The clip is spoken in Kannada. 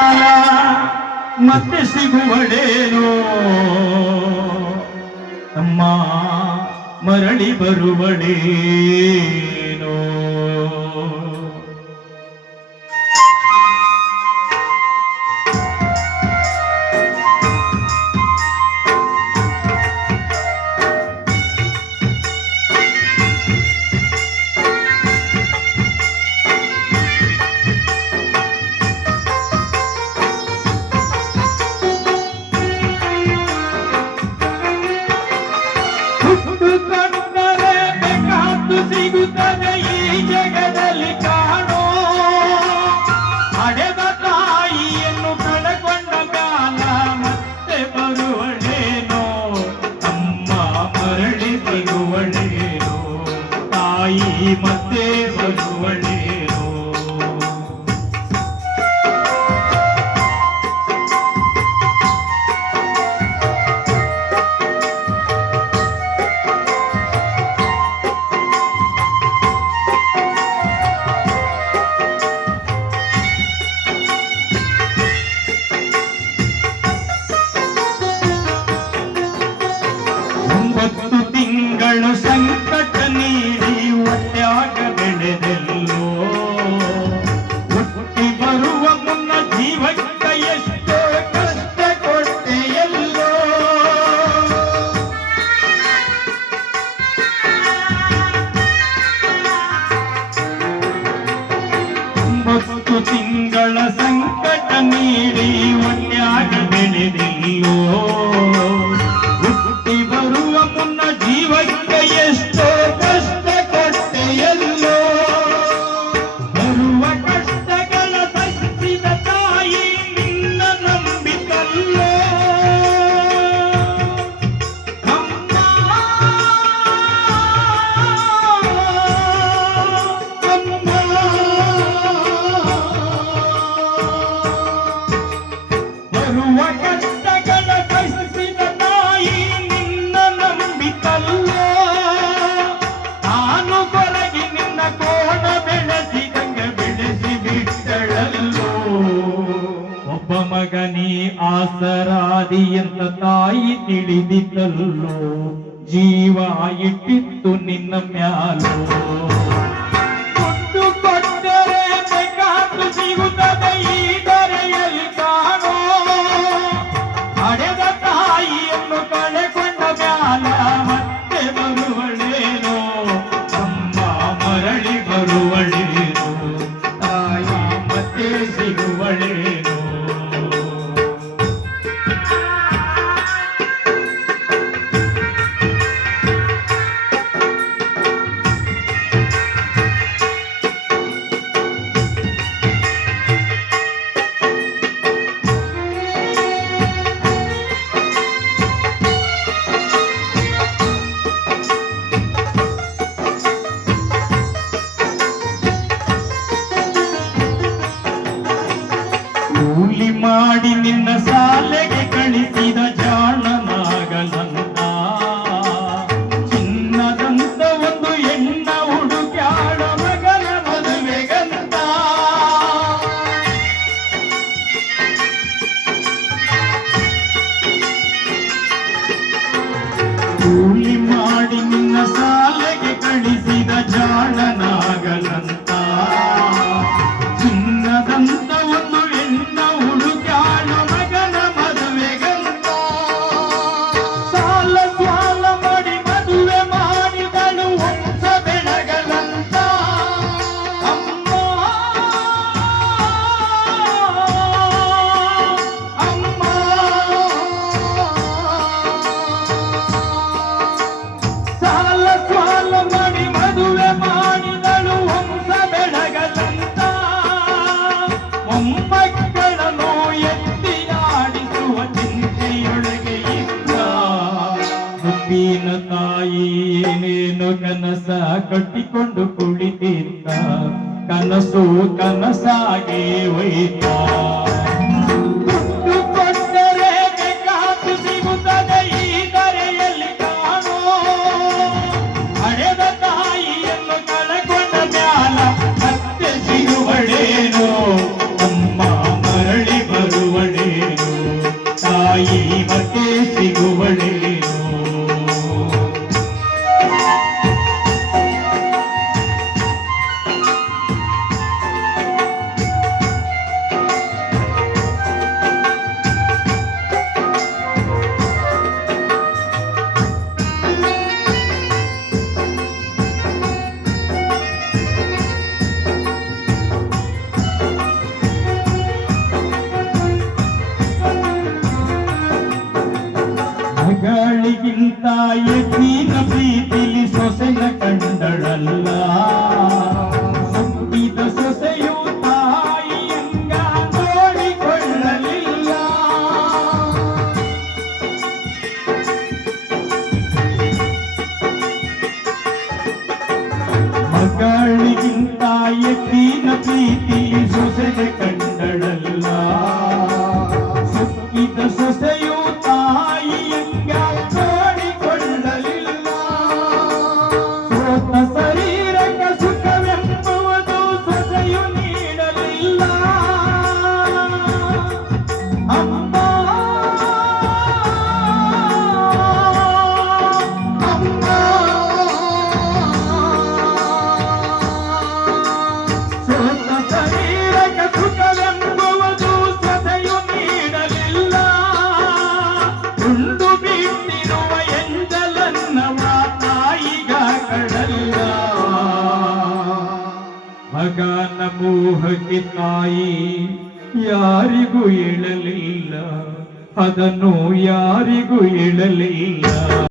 ಮ್ಯಾಲ ಮತ್ತೆ ಸಿಗುವಳೇನೋ ಅಮ್ಮ ಮರಳಿ ಬರುವಳೇನೋ. ಸಿಗುತ್ತದೆ ಈ ಜಗದಲ್ಲಿ ಕಾಣೋ ಹಡೆದ ತಾಯಿಯನ್ನು ಕಳೆಕೊಂಡ ಮ್ಯಾಲ ಮತ್ತೆ ಬರುವಳೇನೋ ಅಮ್ಮ ಮರಳಿ ಬರುವಳೇನೋ ತಾಯಿ ಮತ್ತೆ ಬರುವಳೇನೋ. ತಿಂಗಳು ಸಂಕಟ ನೀಡಿ ಒಟ್ಟಾಗ ಬೆಳೆದೆಲ್ಲೋ ಹುಟ್ಟಿ ಬರುವ ಮುನ್ನ ಜೀವಕ್ಕೆ ಎಷ್ಟೋ ಕಷ್ಟ ಕೊಟ್ಟೆಯಲ್ಲೋ. 9 ತಿಂಗಳ ಸಂಕಟ ನೀಡಿ ಒಟ್ಟಾಗ ಬೆಳೆದೆಲ್ಲೋ ಹುಟ್ಟಿ ಬರುವ ಮುನ್ನ ಜೀವಕ್ಕೆ ಎಷ್ಟೋ ಕಷ್ಟ ಕೊಟ್ಟೆಯಲ್ಲೋ. ಬರುವ ಕಷ್ಟಗಳ ಸಹಿಸಿದ ತಾಯಿ ನಿನ್ನ ನಂಬಿತಲ್ಲೋ ಅಮ್ಮ ಅಮ್ಮ. ಬರುವ ಕಷ್ಟಗಳ ಸಹಿಸಿದ ತಾಯಿ ನಿನ್ನ ನಂಬಿತಲ್ಲೋ ನಾನು ಕೊರಗಿ ನಿನ್ನ ಕೋಣ ಬೆಳೆಸಿದಂಗ ಬೆಳೆಸಿ ಬಿಟ್ಟಳಲ್ಲೋ. ಒಬ್ಬ ಮಗನಿ ಆಸರಾದಿ ಅಂತ ತಾಯಿ ತಿಳಿದಿತ್ತಲ್ಲೋ ಜೀವ ಇಟ್ಟಿತ್ತು ನಿನ್ನ ಮ್ಯಾಲೋ. ದುಡ್ಡು ಕೊಟ್ಟರೆ ಬೇಕಾದ್ದು ಸಿಗುತ್ತದೆ ಈ ದರೆಯಲ್ಲಿ ಕಾಣೋ ಹಡೆದ ತಾಯಿಯನ್ನು ಕಳೆಕೊಂಡ ಮ್ಯಾಲ ಮತ್ತೆ ಬರುವಳೇನೋ ಅಮ್ಮ ಮರಳಿ ಬರುವಳೇನೋ ತಾಯಿ ಮತ್ತೆ ಸಿಗುವಳೇನೋ. ಕೂಲಿ ಮಾಡಿ ನಿನ್ನ ಶಾಲೆಗೆ ಕಳಿಸಿದ ಜಾಣನಾಗಲಂತ ಚಿನ್ನದಂತ ಒಂದು ಹೆಣ್ಣ ಹುಡುಕ್ಯಾಡ ಮಗನ ಮದುವೆಗಂತ. ಕೂಲಿ ಮಾಡಿ ನಿನ್ನ ಶಾಲೆಗೆ ಕಳಿಸಿದ ಜಾಣನಾಗಲಂತ ಚಿನ್ನದಂತ ಒಂದು ಹೆಣ್ಣ ಹುಡುಕ್ಯಾಡ ಮಗನ ಮದುವೆಗಂತ. ಸಾಲ ಸಾಲ ಮಾಡಿ ಮದುವೆ ಮಾಡಿದಳು ವಂಶ ಬೆಳಗಲಂತ ಅಮ್ಮ ಅಮ್ಮ. ಸಾಲ ಸಾಲ ಮಾಡಿ ಮದುವೆ ಮಾಡಿದಳು ವಂಶ ಬೆಳಗಲಂತ ಮೊಮ್ಮಕ್ಕಳನ್ನು ಎತ್ತಿ ಆಡಿಸುವ ಚಿಂತೆಯೊಳಗೆ ಇದ್ದ ಮುಪ್ಪಿನ ತಾಯಿ ಏನೇನು ಕನಸ ಕಟ್ಟಿಕೊಂಡು ಕುಳಿತಿದ್ದ ಕನಸು ಕನಸಾಗಿ ಹೋಯ್ತ. ದುಡ್ಡು ಕೊಟ್ಟರೆ ಬೇಕಾದ್ದು ಸಿಗುತ್ತದೆ ಈ ದರೆಯಲ್ಲಿ ಕಾಣೋ ಹಡೆದ ತಾಯಿಯನ್ನು ಕಳೆಕೊಂಡ ಮ್ಯಾಲ ಮತ್ತೆ ಸಿಗುವಳೇನೋ ಅಮ್ಮ ಮರಳಿ ಮಗಳಿಗಿಂತ ಹೆಚ್ಚಿನ ಪ್ರೀತಿಲಿ ಸೊಸೆನ ಕಂಡಳಲ್ಲ ಹುಟ್ಟಿದ ಸೊಸೆಯು ತಾಯಿಯಂಗ ನೋಡಿಕೊಳ್ಳಲಿಲ್ಲ ಮಗಳಿಗಿಂತ ಹೆಚ್ಚಿನ ಪ್ರೀತಿಲಿ ಸೊಸೆನ ಕಂಡಳಲ್ಲ ಹುಟ್ಟಿದ ಸೊಸೆಯು ತಾಯಿಯಂಗ ನೋಡಿಕೊಳ್ಳಲಿಲ್ಲ ಸೋತ ಶರೀರಕ ಸುಖವೆಂಬುವುದು ಸೊಸೆಯು ನೀಡಲಿಲ್ಲ ಅಮ್ಮ ಅಮ್ಮ ಸೋತ ಶರೀರಕ ಸುಖವೆಂಬುವುದು ಸೊಸೆಯು ನೀಡಲಿಲ್ಲ ಉಂಡು ಬಿಟ್ಟಿರುವ ಎಂಜಲನ್ನವ ತಾಯಿಗ ಕಡಲ್ಲ ಮಗನ ಮೋಹಕ್ಕೆ ತಾಯಿ ಯಾರಿಗೂ ಹೇಳಲಿಲ್ಲ ಅದನ್ನು ಯಾರಿಗೂ ಹೇಳಲಿಲ್ಲ